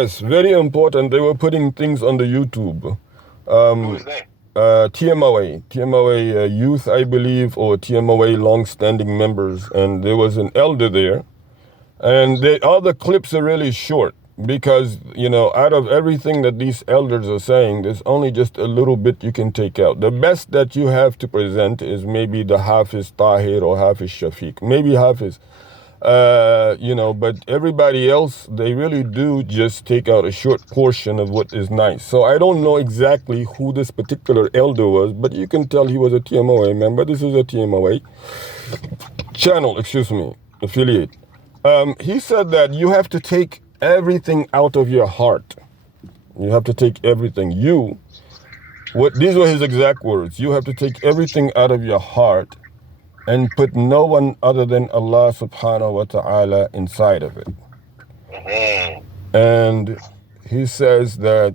Yes, very important. They were putting things on the YouTube. Who Um, is they? TMOA youth, I believe, or TMOA long-standing members, and there was an elder there, and all the clips are really short because out of everything that these elders are saying, there's only just a little bit you can take out. The best that you have to present is maybe the Hafiz Tahir or Hafiz Shafiq, maybe Hafiz. But everybody else, they really do just take out a short portion of what is nice. So I don't know exactly who this particular elder was, but you can tell he was a TMOA member. This is a TMOA channel, affiliate. He said that you have to take everything out of your heart. You have to take everything. These were his exact words. You have to take everything out of your heart and put no one other than Allah subhanahu wa ta'ala inside of it. Mm-hmm. And he says that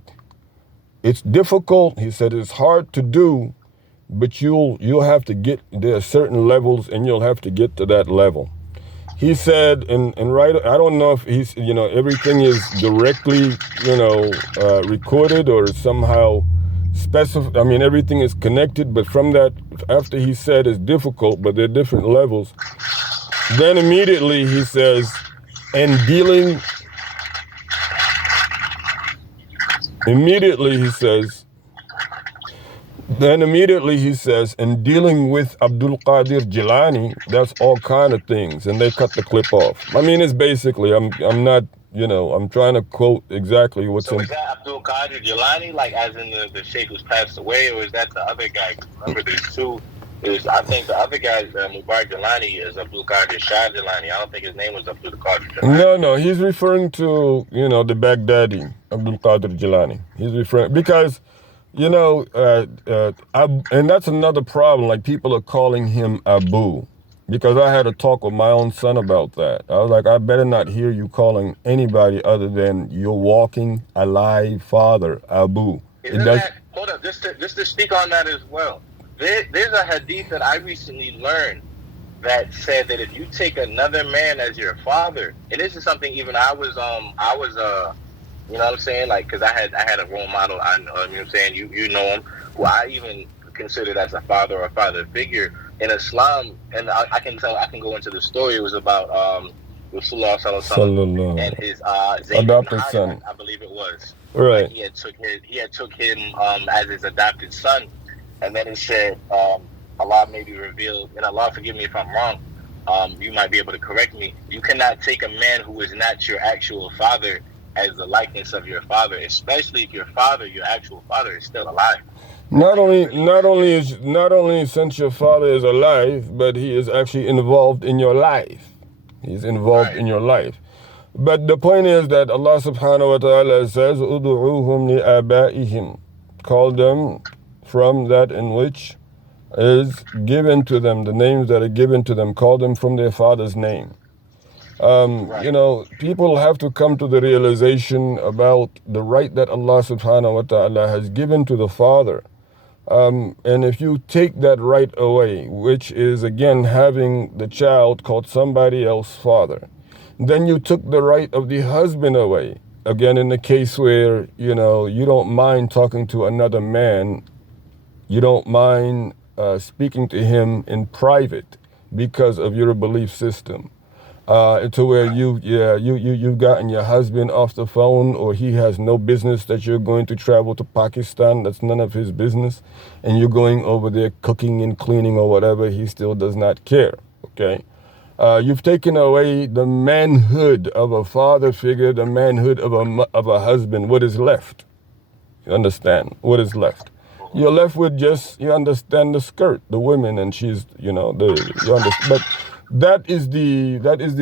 it's difficult. He said it's hard to do, but you'll have to get, there are certain levels and you'll have to get to that level. He said, and right, I don't know if he's, everything is directly, recorded or somehow specific. I mean, everything is connected, but from that, after he said it's difficult, but there are different levels. Then immediately he says, and dealing, immediately he says, and dealing with Abdul Qadir Jilani, that's all kind of things, and they cut the clip off. I mean, it's basically, I'm not, I'm trying to quote exactly what's So in. is that Abdul Qadir Jilani, like as in the sheikh who's passed away, or is that the other guy? Remember, there's two. I think the other guy, Mubarak Jilani, is Abdul Qadir Shah Jilani. I don't think his name was Abdul Qadir Jilani. No, he's referring to, the Baghdadi, Abdul Qadir Jilani. He's referring, because, and that's another problem, like people are calling him Abu, because I had a talk with my own son about that. I was like, I better not hear you calling anybody other than your walking, alive father, Abu. Hold up, just to speak on that as well. There's a hadith that I recently learned that said that if you take another man as your father, and this is something even I was you know what I'm saying, like, because I had a role model, you know what I'm saying, you know him, who I even considered as a father or a father figure in Islam, and I can go into the story. It was about Rasulullah sallallahu and his adopted son, I believe it was. Right. Like he had took him as his adopted son, and then it said, Allah may be revealed, and Allah forgive me if I'm wrong. You might be able to correct me. You cannot take a man who is not your actual father as the likeness of your father, especially if your actual father, is still alive. Not only since your father is alive, but he is actually involved in your life. He's involved in your life. But the point is that Allah subhanahu wa ta'ala says, "Udu'uhum li'abaihim." Call them from that in which is given to them, the names that are given to them, call them from their father's name. People have to come to the realization about the right that Allah subhanahu wa ta'ala has given to the father. And if you take that right away, which is again having the child called somebody else's father, then you took the right of the husband away. Again, in the case where, you don't mind talking to another man, you don't mind speaking to him in private because of your belief system. To where you've gotten your husband off the phone, or he has no business that you're going to travel to Pakistan. That's none of his business. And you're going over there cooking and cleaning or whatever. He still does not care. Okay. You've taken away the manhood of a father figure, the manhood of a husband. What is left? You understand? What is left? You're left with just, you understand, the skirt, the women, and she's, you understand. But that is the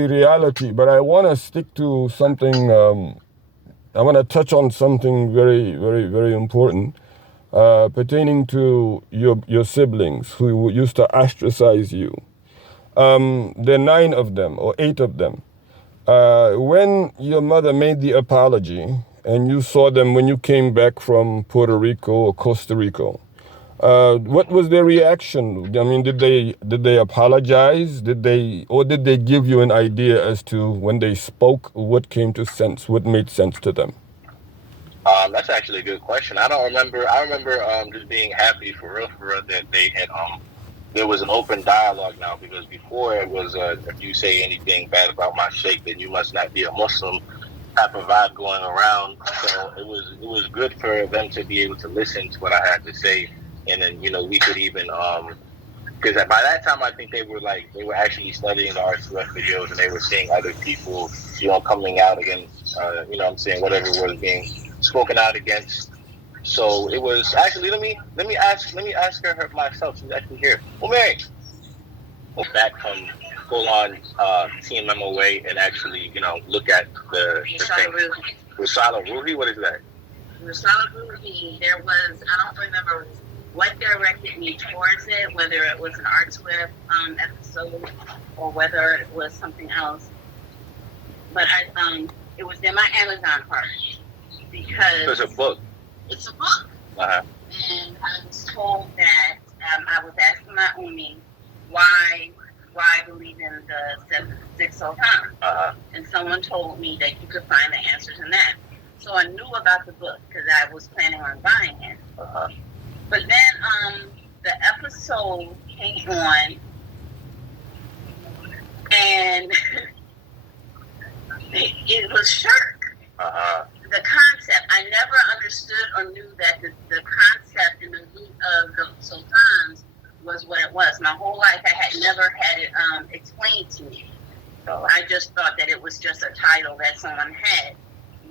reality. But I want to stick to something. I want to touch on something very, very, very important pertaining to your siblings who used to ostracize you. There are 9 of them or 8 of them. When your mother made the apology and you saw them when you came back from Puerto Rico or Costa Rica, what was their reaction? I mean, did they apologize? Did they give you an idea as to when they spoke what came to sense, what made sense to them? That's actually a good question. I don't remember. I remember just being happy for real that they had there was an open dialogue now, because before it was if you say anything bad about my sheikh, then you must not be a Muslim type of vibe going around. So it was good for them to be able to listen to what I had to say, and then we could even because by that time I think they were actually studying the RCF videos, and they were seeing other people coming out against what I'm saying, whatever was being spoken out against. So it was actually let me ask her myself. She's actually here. Well, Mary, back from full on TMOA and actually look at the thing. Risala Ruhi, what is that? Risala Ruhi, there was, I don't remember what directed me towards it, whether it was an RTWIP episode or whether it was something else. But it was in my Amazon cart because it's a book. It's a book. Uh-huh. And I was told that I was asking my Umi why I believe in the six sultans. Uh-huh. And someone told me that you could find the answers in that. So I knew about the book because I was planning on buying it. Uh-huh. But then the episode came on, and it was shirk. Uh-huh. The concept, I never understood or knew that the concept and the root of the sultans was what it was. My whole life I had never had it explained to me. So I just thought that it was just a title that someone had.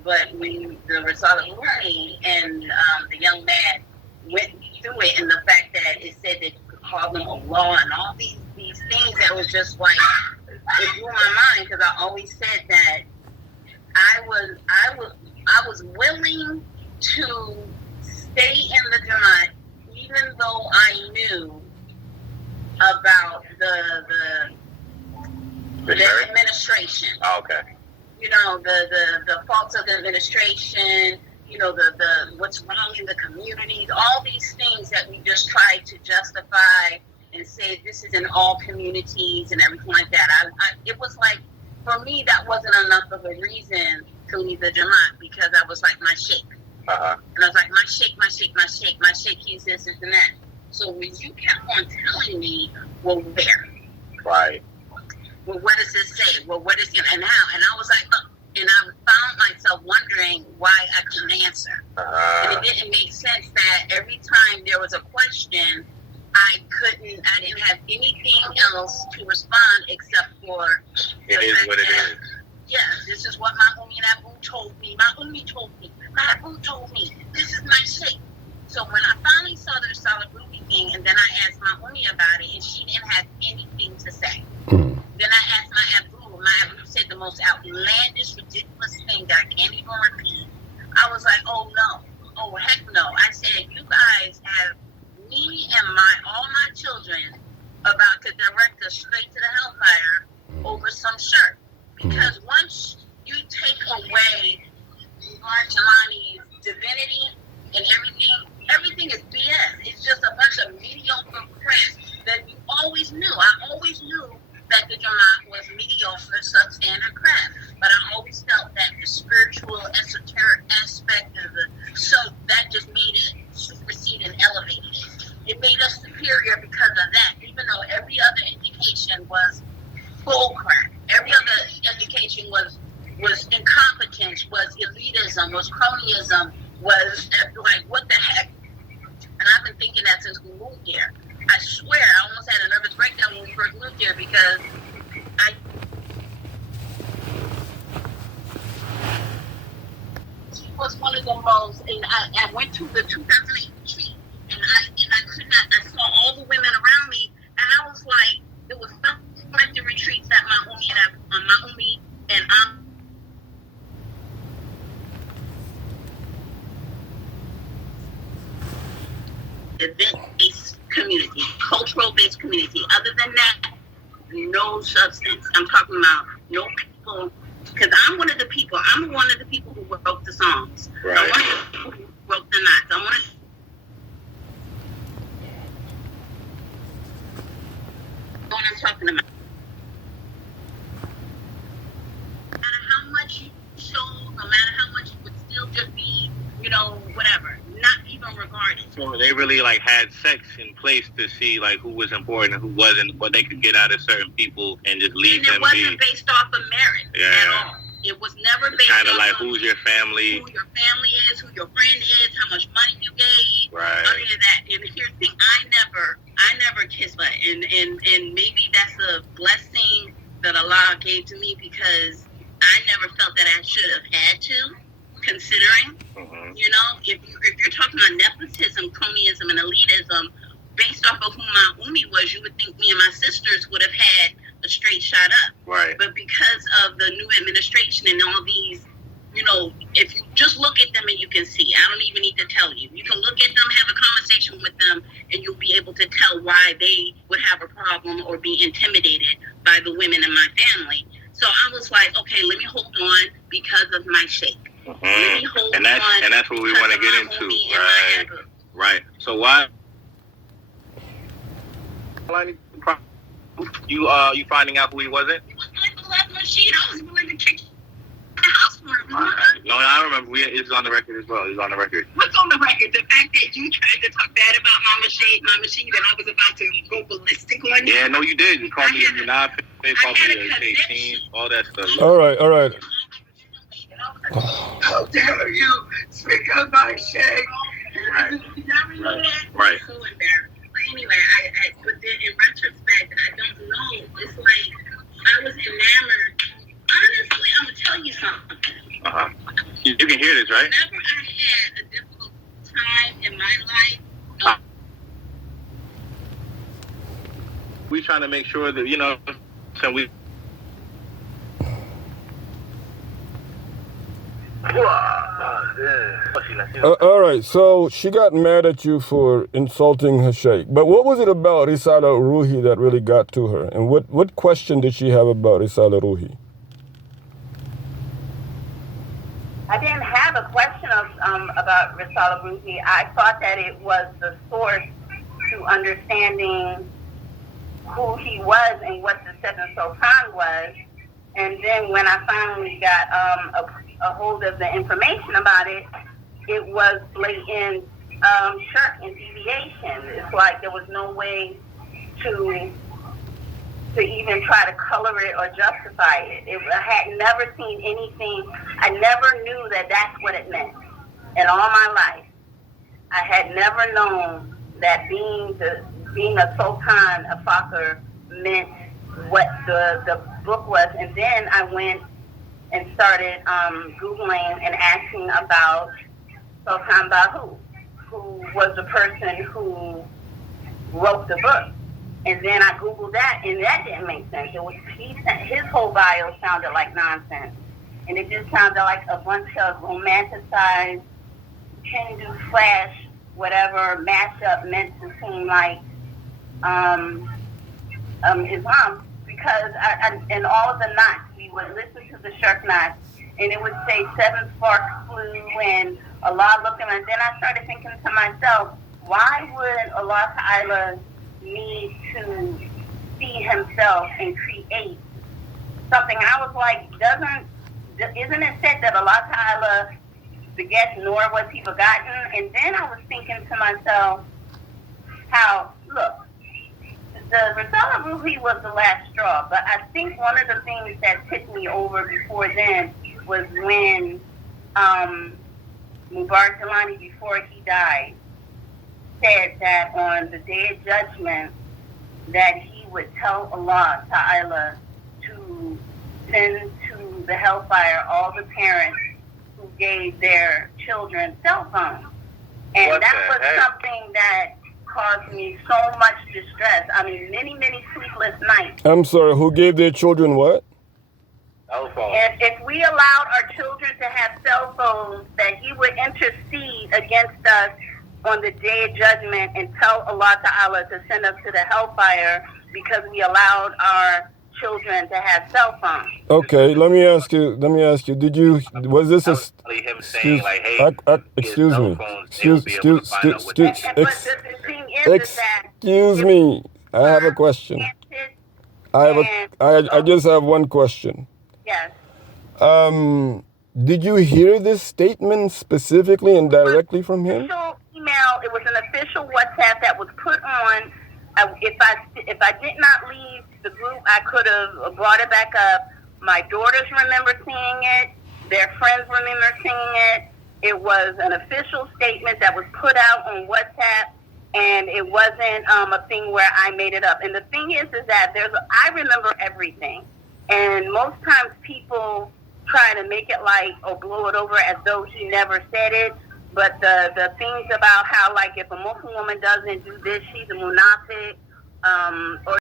But when the Risala Ruhi and the young man went through it, and the fact that it said that you could call them Allah and all these things, that was just like, it blew my mind, because I always said that I was willing to stay in the Jamaat even though I knew about the administration. Oh, okay. The faults of the administration, the what's wrong in the communities, all these things that we just try to justify and say this is in all communities and everything like that. It was like, for me, that wasn't enough of a reason to leave the Jamaat, because I was like, my sheikh. Uh-huh. And I was like, my sheikh, he's this and that. So when you kept on telling me, well, where? Right. Well, what does this say? Well, what is it and how? And I was like, look, and I found myself wondering why I couldn't answer. Uh-huh. And it didn't make sense that every time there was a question, I didn't have anything else to respond except for it is what it is. Yeah, this is what my Umi and Abu told me. My Umi told me. My Abu told me. This is my sheikh. So when I finally saw the Risala Ruhi thing, and then I asked my Umi about it, and she didn't have anything to say. Then I asked my Abu. My Abu said the most outlandish, ridiculous thing that I can't even repeat. I was like, oh no. Oh heck no. I said, you guys have me and all my children about to direct us straight to the hellfire over some shirt. Because once you take away Jelani's divinity and everything is BS. It's just a bunch of mediocre crap that you always knew. I always knew that the Jamaat was mediocre, substandard crap. But I always felt that the spiritual, esoteric aspect of so that just made it supersede and elevated it. It made us superior because of that, even though every other education was bull crap. Every other education was incompetence, was elitism, was cronyism, was like, what the heck? And I've been thinking that since we moved here. I swear, I almost had a nervous breakdown when we first moved here, because she was one of the most, and I went to the 2008 retreat, and I could not, I saw all the women around me, and I was like, it was something like the retreats that my Umi and event-based community, cultural-based community. Other than that, no substance. I'm talking about no people, because I'm one of the people who wrote the songs. Right. I'm one of the people who wrote the knots. I'm one of what I'm talking about. No matter how much you show, no matter how much you would still just be, party. So they really like had sex in place to see like who was important and who wasn't, what they could get out of certain people, and just leave and them be. it wasn't based off of merit at all. It was never based kind of off like of who's your family, who your family is, who your friend is, how much money you gave, right? Any of that. And here's the thing: I never kissed butt, and maybe that's a blessing that Allah gave to me, because I never felt that I should have had to. Considering, you know, if you're talking about nepotism, cronyism, and elitism, based off of who my umi was, you would think me and my sisters would have had a straight shot up. Right. But because of the new administration and all these, you know, if you just look at them and you can see, I don't even need to tell you. You can look at them, have a conversation with them, and you'll be able to tell why they would have a problem or be intimidated by the women in my family. So I was like, okay, let me hold on because of my sheikh. Let me hold and that's what we want to get into. Right. So why you finding out who he wasn't? It was like the last machine. I was willing to kick the house for him. No, I remember. It's on the record as well. It's on the record. What's on the record? The fact that you tried to talk bad about my machine, and I was about to go ballistic on you. Yeah, no, you did. You called me a monopoly, called me a 18, all that stuff. All right. How dare you speak of my sheikh? Right. So embarrassing. But anyway, but then in retrospect, I don't know. It's like I was enamored. Honestly, I'm gonna tell you something. You can hear this, right? Whenever I had a difficult time in my life, we trying to make sure that, you know, so we. All right, so she got mad at you for insulting her sheikh. But what was it about Risala Ruhi that really got to her? And what question did she have about Risala Ruhi? I didn't have a question about Risala Ruhi. I thought that it was the source to understanding who he was and what the Seven Sultan was. And then when I finally got a hold of the information about it, it was blatant shirk and deviation. It's like there was no way to even try to color it or justify it. I had never seen anything. I never knew that that's what it meant in all my life. I had never known that being a sultan, a fakir, meant what the book was. And then I went and started Googling and asking about Sultan Bahu, who was the person who wrote the book. And then I Googled that, and that didn't make sense. His whole bio sounded like nonsense. And it just sounded like a bunch of romanticized Hindu / whatever mashup meant to seem like Islam. Because in all of the knots, we would listen to the shirk knots, and it would say 7 sparks flew, and Allah looking. And then I started thinking to myself, why would Allah Ta'ala need to see himself and create something? And I was like, isn't it said that Allah Ta'ala begets nor was he begotten? And then I was thinking to myself, how, look, the Risala Ruhi was the last straw, but I think one of the things that tipped me over before then was when Mubarak Jalani, before he died, said that on the Day of Judgment that he would tell Allah Ta'ala to send to the hellfire all the parents who gave their children cell phones. And that was something that caused me so much distress. I mean, many, many sleepless nights. I'm sorry, who gave their children what? Cell phones. If we allowed our children to have cell phones, that he would intercede against us on the Day of Judgment and tell Allah Ta'ala to send us to the hellfire because we allowed our children to have cell phones. Okay, let me ask you, was this a... him saying like, hey, excuse me. Excuse me. I have a question. I just have one question. Yes. Did you hear this statement specifically and directly from him? Email it was an official WhatsApp that was put on. If I did not leave the group, I could have brought it back up. My daughters remember seeing it. Their friends remember seeing it. It was an official statement that was put out on WhatsApp, and it wasn't a thing where I made it up. And the thing is that I remember everything, and most times people try to make it like or blow it over as though he never said it. But the things about how, like, if a Muslim woman doesn't do this, she's a munafiq, or